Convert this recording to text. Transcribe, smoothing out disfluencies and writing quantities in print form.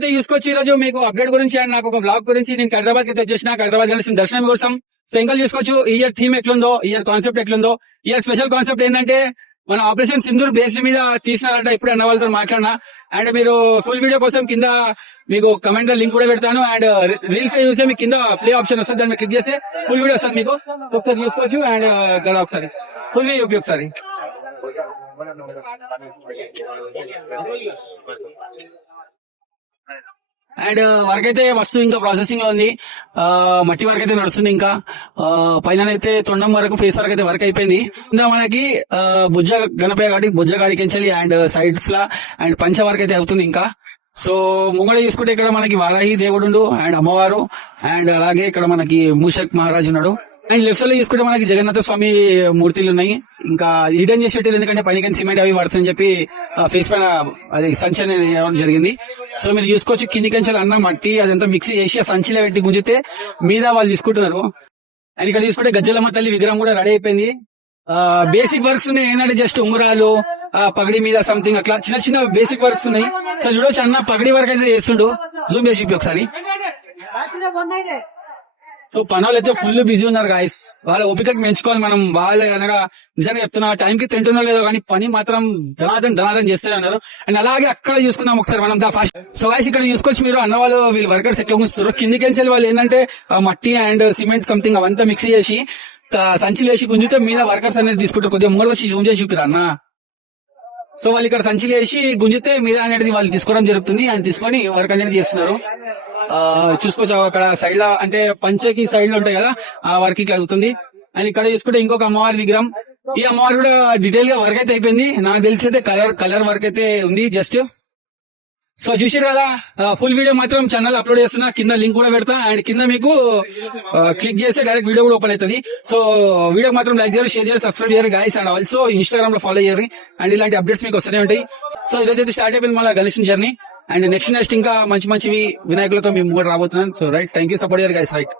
అయితే చూసుకోవచ్చు ఈ రోజు మీకు అప్డేట్ గురించి అండ్ నాకు ఒక బ్లాగ్ గురించి నేను హైదరాబాద్ కి వచ్చేసిన హైదరాబాద్ కలిసి దర్శనం కోసం. సో ఇంకా చూసుకోవచ్చు ఇయర్ థీమ్ ఎట్లుందో, ఇయర్ కాన్సెప్ట్ ఎట్లుందో. ఇయర్ స్పెషల్ కాన్సెప్ట్ ఏంటంటే మన ఆపరేషన్ సింధూర్ బేస్ మీద తీసినారంట. ఇప్పుడు అన్న వాళ్ళతో మాట్లాడినా. అండ్ మీరు ఫుల్ వీడియో కోసం కింద మీకు కమెంట్ లో లింక్ కూడా పెడతాను. అండ్ రీల్స్ చూస్తే మీకు కింద ప్లే ఆప్షన్ వస్తుంది, దాన్ని క్లిక్ చేస్తే ఫుల్ వీడియో వస్తుంది మీకు. ఒకసారి చూసుకోవచ్చు. అండ్ ఒకసారి ఫుల్ వీడియో ఒకసారి. అండ్ వర్క్ అయితే మస్తు ఇంకా ప్రాసెసింగ్ లో ఉంది. మట్టి వర్క్ అయితే నడుస్తుంది. ఇంకా పైన అయితే తొండం వరకు ఫేస్ వరకు అయితే వర్క్ అయిపోయింది. ఇంకా మనకి బుజ్జ గణపయ్య కాబట్టి బుజ్జ గాడికించాలి అండ్ సైడ్స్ లా అండ్ పంచ వర్క్ అయితే అవుతుంది ఇంకా. సో ముంగడ చూసుకుంటే ఇక్కడ మనకి వారాహి దేవుడు అండ్ అమ్మవారు అండ్ అలాగే ఇక్కడ మనకి మూషక్ మహారాజు ఉన్నాడు. అండ్ లెఫ్ట్ సైడ్ లో చూసుకుంటే మనకి జగన్నాథ స్వామి మూర్తులు ఉన్నాయి. ఇంకా రిటర్న్ చేసేటప్పుడు ఎందుకంటే పైన సిమెంట్ అవి పడుతుందని చెప్పి ఫేస్ పైన అది సంచి అనేది వేయడం జరిగింది. సో మీరు చూసుకోవచ్చు కింది కంచెలు అన్న మట్టి అదంతా మిక్సీ చేసి ఆ సంచిలో పెట్టి గుంజితే మీద వాళ్ళు తీసుకుంటున్నారు. అండ్ ఇక్కడ చూసుకుంటే గజ్జలమ్మ తల్లి విగ్రహం కూడా రెడీ అయిపోయింది. బేసిక్ వర్క్స్ ఉన్నాయి ఏంటంటే జస్ట్ ఉంగరాలు పగడి మీద సంథింగ్ అట్లా చిన్న చిన్న బేసిక్ వర్క్స్ ఉన్నాయి. సో చూడొచ్చు అన్న పగడి వర్క్ అయితే చేస్తుండు. జూమ్ చేసి చూపి ఒకసారి. సో పనులు అయితే ఫుల్ బిజీ ఉన్నారు గాయస్. వాళ్ళ ఓపికకి మెచ్చుకోవాలి మనం. వాళ్ళ అనగా నిజంగా చెప్తున్నా టైంకి తింటున్నా లేదో కానీ పని మాత్రం ధనాదం చేస్తూనే ఉన్నారు. అండ్ అలాగే అక్కడ చూసుకుందాం ఒకసారి మనం ఫాస్ట్. సో గాయస్ ఇక్కడ చూసుకోవచ్చు మీరు అన్న వాళ్ళు వీళ్ళు వర్కర్స్ ఎట్లా ఉంచుతారు. కిందికి వెళ్ళి వాళ్ళు ఏంటంటే మట్టి అండ్ సిమెంట్ సంథింగ్ అవంతా మిక్స్ చేసి సంచిలు వేసి గుంజితే మీద వర్కర్స్ అనేది తీసుకుంటారు. కొద్దిగా ముంగడు వచ్చి జూమ్ చేసి చూపిరా అన్న. సో వాళ్ళు ఇక్కడ సంచిలు వేసి గుంజితే మీద అనేది వాళ్ళు తీసుకోవడం జరుగుతుంది. ఆయన తీసుకొని వర్క్ అనేది చేస్తున్నారు. చూసుకోవచ్చు అక్కడ సైడ్ లో అంటే పంచకి సైడ్ లో ఉంటాయి కదా ఆ వర్క్ కి అవుతుంది. అండ్ ఇక్కడ చూసుకుంటే ఇంకొక అమ్మవారి విగ్రహం. ఈ అమ్మవారు కూడా డీటెయిల్ గా వర్క్ అయితే అయిపోయింది. నాకు తెలిసి అయితే కలర్ వర్క్ అయితే ఉంది జస్ట్. సో చూసారు కదా ఫుల్ వీడియో మాత్రం ఛానల్ అప్లోడ్ చేస్తున్నా. కింద లింక్ కూడా పెడతా అండ్ కింద మీకు క్లిక్ చేస్తే డైరెక్ట్ వీడియో కూడా ఓపెన్ అవుతుంది. సో వీడియో మాత్రం లైక్ చేయాలి, షేర్ చేయాలి, సబ్స్క్రైబ్ చేయాలి గైస్. అండ్ ఆల్సో ఇన్స్టాగ్రామ్ లో ఫాలో చేయాలి. అండ్ ఇలాంటి అప్డేట్స్ మీకు వస్తూనే ఉంటాయి. సో ఇదైతే స్టార్ట్ అయిపోయింది మళ్ళీ గణేష్ జర్నీ. అండ్ నెక్స్ట్ ఇంకా మంచివి వినాయకులతో మేము కూడా రాబోతున్నాం. So right, thank you, support చేయాలి గైస్. రైట్.